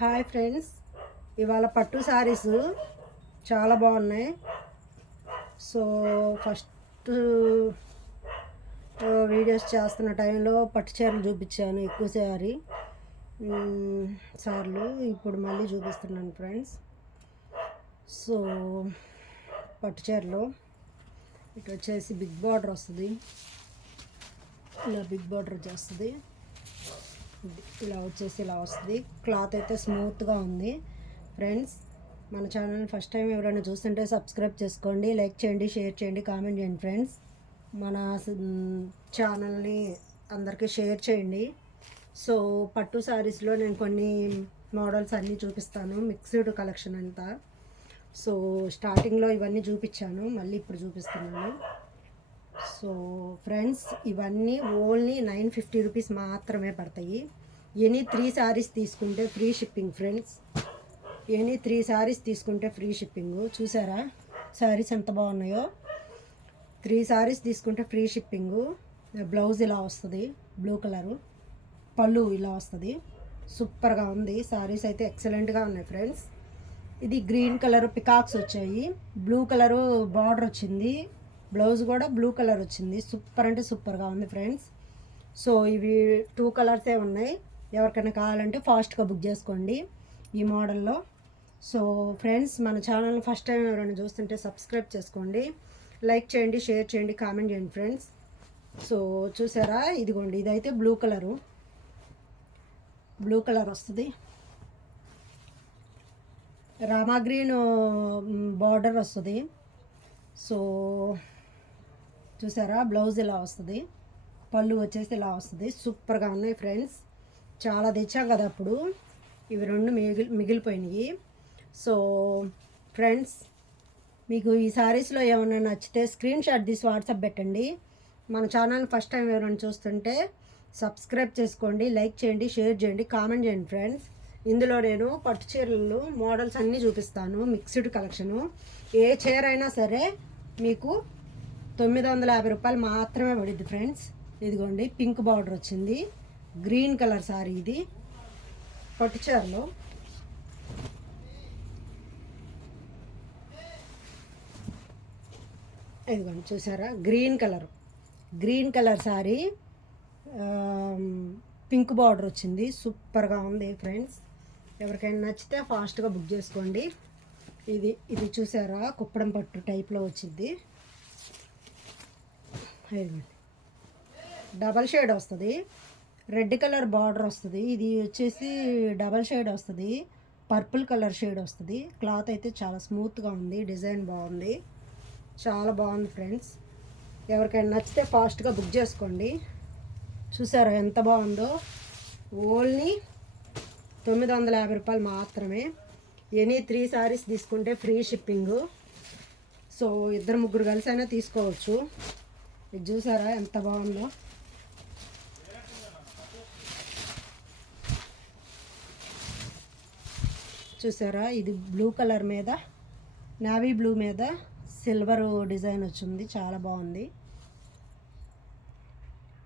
Hi friends, ఇవాళ పట్టు శారీస్ చాలా బాగున్నాయి. సో ఫస్ట్ వీడియోస్ చేస్తున్న టైంలో పట్టు చీరలు చూపించాను ఎక్కువ సార్లు. ఇప్పుడు మళ్ళీ చూపిస్తున్నాను ఫ్రెండ్స్. సో పట్టు చీరలో ఇటు వచ్చేసి బిగ్ బార్డర్ వస్తుంది, ఇలా బిగ్ బార్డర్ వచ్చేస్తుంది, ఇలా వచ్చేసి ఇలా వస్తుంది. క్లాత్ అయితే స్మూత్గా ఉంది ఫ్రెండ్స్. మన ఛానల్ ఫస్ట్ టైం ఎవరైనా చూస్తుంటే సబ్స్క్రైబ్ చేసుకోండి, లైక్ చేయండి, షేర్ చేయండి, కామెంట్ చేయండి ఫ్రెండ్స్. మన ఛానల్ని అందరికీ షేర్ చేయండి. సో పట్టు శారీస్లో నేను కొన్ని మోడల్స్ అన్నీ చూపిస్తాను, మిక్స్డ్ కలెక్షన్ అంతా. సో స్టార్టింగ్లో ఇవన్నీ చూపించాను, మళ్ళీ ఇప్పుడు చూపిస్తున్నాను. సో ఫ్రెండ్స్, ఇవన్నీ ఓన్లీ 950 రూపీస్ మాత్రమే పడతాయి. ఎనీ 3 శారీస్ తీసుకుంటే free shipping friends. Any 3 saris తీసుకుంటే ఫ్రీ షిప్పింగ్. చూసారా శారీస్ ఎంత బాగున్నాయో. 3 శారీస్ తీసుకుంటే ఫ్రీ షిప్పింగు. బ్లౌజ్ ఇలా వస్తుంది, బ్లూ కలరు, పళ్ళు ఇలా వస్తుంది. సూపర్గా ఉంది. శారీస్ అయితే ఎక్సలెంట్గా ఉన్నాయి ఫ్రెండ్స్. ఇది గ్రీన్ కలర్ పికాక్స్ వచ్చాయి, బ్లూ కలరు బార్డర్ వచ్చింది, బ్లౌజ్ కూడా బ్లూ కలర్ వచ్చింది. సూపర్ అంటే సూపర్గా ఉంది ఫ్రెండ్స్. సో ఇవి 2 కలర్సే ఉన్నాయి. ఎవరికైనా కావాలంటే ఫాస్ట్గా బుక్ చేసుకోండి ఈ మోడల్లో. సో ఫ్రెండ్స్, మన ఛానల్ ఫస్ట్ టైం ఎవరైనా చూస్తుంటే సబ్స్క్రైబ్ చేసుకోండి, లైక్ చేయండి, షేర్ చేయండి, కామెంట్ చేయండి ఫ్రెండ్స్. సో చూసారా, ఇదిగోండి, ఇదైతే బ్లూ కలర్ వస్తుంది. రామా గ్రీన్ బార్డర్ వస్తుంది. సో చూసారా, బ్లౌజ్ ఇలా వస్తుంది, పళ్ళు వచ్చేసి ఇలా వస్తుంది. సూపర్గా ఉన్నాయి ఫ్రెండ్స్. చాలా తెచ్చాం కదా అప్పుడు, ఇవి 2 మిగిలిపోయినాయి. సో ఫ్రెండ్స్, మీకు ఈ శారీస్లో ఏమైనా నచ్చితే స్క్రీన్ షాట్ తీసి వాట్సాప్ పెట్టండి. మన ఛానల్ ఫస్ట్ టైం ఎవరైనా చూస్తుంటే సబ్స్క్రైబ్ చేసుకోండి, లైక్ చేయండి, షేర్ చేయండి, కామెంట్ చేయండి ఫ్రెండ్స్. ఇందులో నేను పట్టు చీరలు మోడల్స్ అన్నీ చూపిస్తాను, మిక్స్డ్ కలెక్షను. ఏ చీర అయినా సరే మీకు 950 రూపాయలు మాత్రమే పడుద్ది ఫ్రెండ్స్. ఇదిగోండి, పింక్ బార్డర్ వచ్చింది, గ్రీన్ కలర్ సారీ. ఇది పట్టు చీరలో ఇదిగోండి, చూసారా, green colour sorry, pink border వచ్చింది. సూపర్గా ఉంది ఫ్రెండ్స్. ఎవరికైనా నచ్చితే ఫాస్ట్గా బుక్ చేసుకోండి. ఇది చూసారా, కుప్పడం పట్టు టైప్లో వచ్చింది. డబల్ షేడ్ వస్తుంది, రెడ్ కలర్ బార్డర్ వస్తుంది. ఇది వచ్చేసి డబల్ షేడ్ వస్తుంది, పర్పుల్ కలర్ షేడ్ వస్తుంది. క్లాత్ అయితే చాలా స్మూత్గా ఉంది, డిజైన్ బాగుంది, చాలా బాగుంది ఫ్రెండ్స్. ఎవరికైనా నచ్చితే ఫాస్ట్గా బుక్ చేసుకోండి. చూసారా ఎంత బాగుందో. ఓన్లీ 950 రూపాయలు మాత్రమే. ఎనీ 3 శారీస్ తీసుకుంటే ఫ్రీ షిప్పింగు. సో 2-3 కలిసి అయినా తీసుకోవచ్చు. ఇది చూసారా ఎంత బాగుందో. చూసారా, ఇది బ్లూ కలర్ మీద, నావీ బ్లూ మీద సిల్వర్ డిజైన్ వచ్చింది, చాలా బాగుంది.